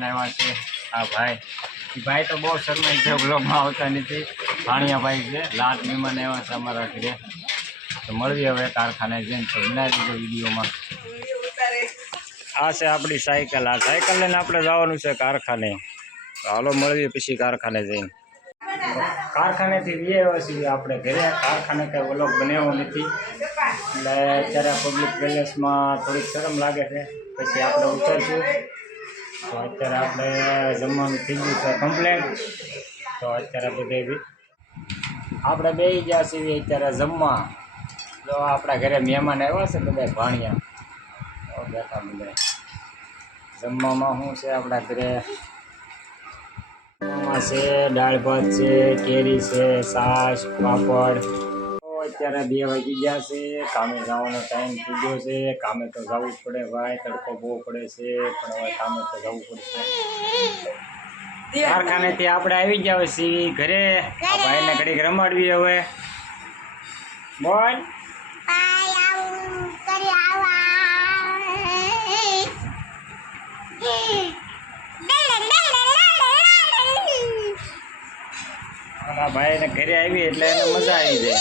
આવ્યા છે આ ભાઈ ભાઈ તો બહુ શરમાઈ છે બ્લોગમાં આવતા નથી ભાણિયાભાઈ છે લાટ મહેમાન આવ્યા છે અમારા ઘરે તો મળવી હવે કારખાને જઈને તો બનાવી વિડીયોમાં આ છે આપણી સાયકલ, આ સાયકલ લઈને આપણે જવાનું છે કારખાને. હાલો મળીએ પછી કારખાને જઈને. કારખાનેથી વી આવ્યા છીએ આપણે ઘરે. કારખાને કંઈ વલોગ બનાવ્યો નથી. એટલે અત્યારે પબ્લિક પેલેસમાં થોડીક શરમ લાગે છે. પછી આપણે ઉતરશું. તો અત્યારે આપણે જમવાનું થઈ ગયું છે કમ્પ્લેન તો અત્યારે બધે આપણે બે ગયા છીએ અત્યારે જમવા. તો આપણા ઘરે મહેમાન આવ્યા છે બધા ભાણિયા. બેઠા બધા. જમવામાં શું છે આપણા ઘરે? જમવામાં છે, દાળ ભાત છે, કેરી છે, છાશ, પાપડ. અત્યારે બે વાગી ગયા છે, કામે જવાનો ટાઈમ થઈ ગયો છે. કામે તો જવું પડે ભાઈ, તડકો બહુ પડે છે, પણ હવે કામે તો જવું પડશે. કારખાનેથી આપણે આવી ગયા છીએ ઘરે. આ ભાઈને ઘડીક રમાડવી હવે. બોલ. આ ભાઈને ઘરે આવી એટલે એને મજા આવી જાય.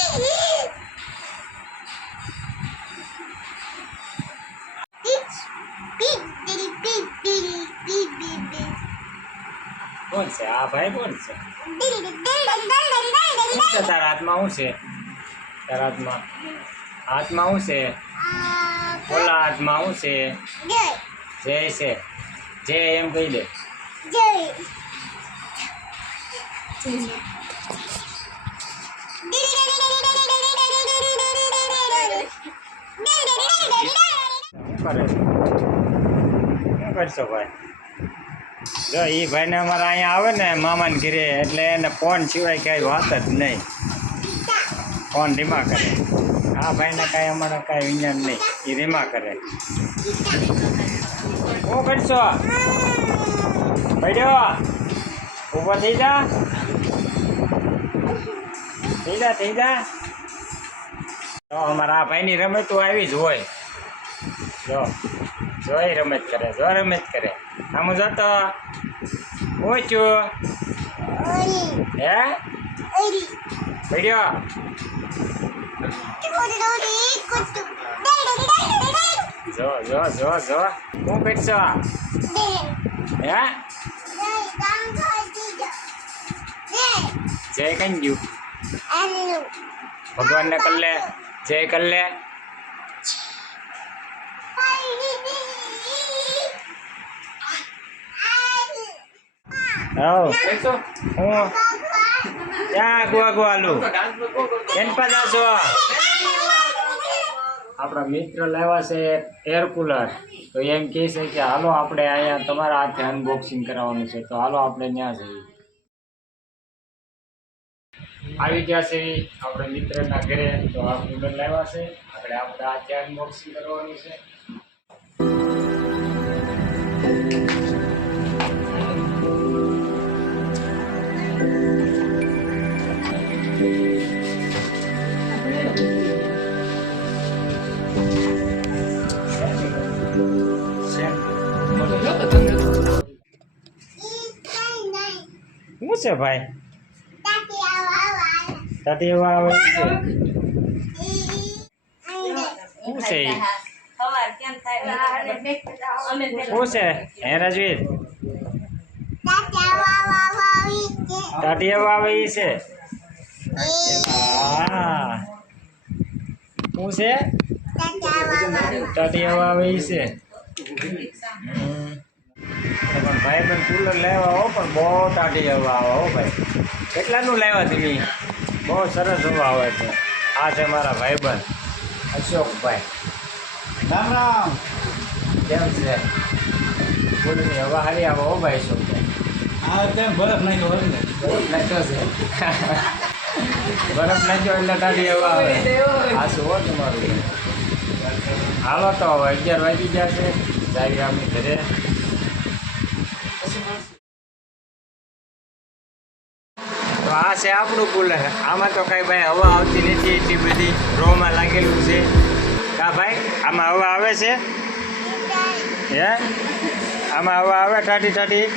કોણ છે? આ ભાઈ કોણ છે? શું છે તારા હાથમાં? શું છે? તારા હાથમાં? હાથમાં શું છે? ઓલા હાથમાં શું છે? જય છે. જય એમ કહી દે. શું શું કરશો ભાઈ જો એ ભાઈને અમારે અહીંયા આવે ને મામાને ઘરે એટલે એને ફોન સિવાય કાંઈ વાત જ નહીં. ફોન રીમા કરે. આ ભાઈને કાંઈ અમારે કાંઈ વિજ્ઞાન નહીં. એ રીમા કરે. શું કરશો પડ્યો ઊભો થઈ જા થઈ જા. થઈ જા. તો અમારા આ ભાઈની રમતો આવી જ હોય. જો જોઈ રમત કરે જો રમત કરે. આમ જતો ઓછું હે પડ્યો જો જો જો જો. શું કરશો? હે? જય કંજુ. ભગવાનને કર લે જય કર લે હવ હું ક્યાં ગુવા ગુવાલું કેન પા જાશો આપણા મિત્ર લાવ્યા છે એર કુલર તો એમ કહે છે કે હાલો આપણે અહીંયા તમારા હાથે અનબોક્સિંગ કરાવવાનું છે. તો હાલો આપણે ત્યાં જઈએ. આવી ગયા છે આપણે મિત્રના ઘરે તો આ કુલર લાવ્યા છે આપણે આપણે હાથે અનબોક્સિંગ કરવાનું છે શું છે ભાઈ તાતી એવા આવે છે. શું છે? હે રાજવીર? તાતી એવા આવે છે. હા. શું છે? તાતી એવા આવે છે. પણ ભાઈ પણ કુલર લેવા હો પણ બહુ તાટી હવા આવે હો ભાઈ. કેટલાનું લેવા તમે? બહુ સરસ હવા આવે છે. આ છે મારા ભાઈબંધ અશોકભાઈ. રામ રામ. કેમ છે? કુલરની હવા હારી આવે હો ભાઈ અશોકભાઈ હા તેમ બરફ નાખ્યો હોય ને. બરફ નાખ્યો છે? બરફ નાખ્યો એટલે ટાઢી હવા આવે. આ શું હો તમારું? હાલો તો હવે અગિયાર વાગી ગયા છે. જાય અમે ઘરે. તો આ છે આપણું કુલર આમાં તો કાંઈ ભાઈ હવા આવતી નથી એટલી બધી. રોમાં લાગેલું છે. કા ભાઈ, આમાં હવા આવે છે? હે? આમાં હવા આવે ટાટી ટાટી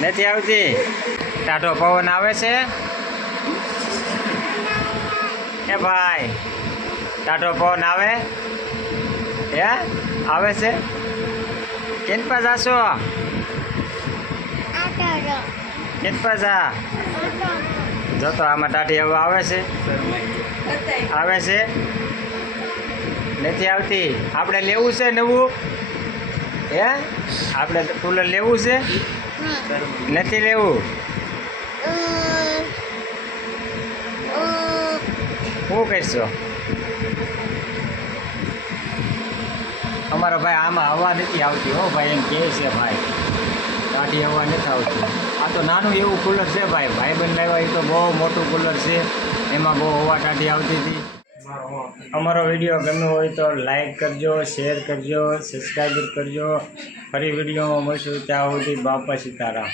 નથી આવતી? ટાટો પવન આવે છે? એ ભાઈ ટાટો પવન આવે? હે? આવે છે? કેન પાસે જાશો? કેન પાછા જા તો આમાં ટાઢી હવા આવે છે. આવે છે? નથી આવતી. આપણે લેવું છે નવું? હે? આપણે કુલર લેવું છે? નથી લેવું? શું કરશો? અમારો ભાઈ આમાં હવા નથી આવતી હો ભાઈ, એમ કહે છે ભાઈ. કાઠી હવા નથી આવતી. આ તો નાનું એવું કુલર છે ભાઈ. ભાઈ બંધ લાવ્યા એ તો બહુ મોટું કુલર છે. એમાં બહુ હવા કાઢી આવતી હતી. અમારો વીડિયો ગમ્યો હોય તો લાઈક કરજો શેર કરજો સબસ્ક્રાઈબ કરજો. ફરી વિડીયોમાં મળશું ત્યાં સુધી બાપા સીતારામ.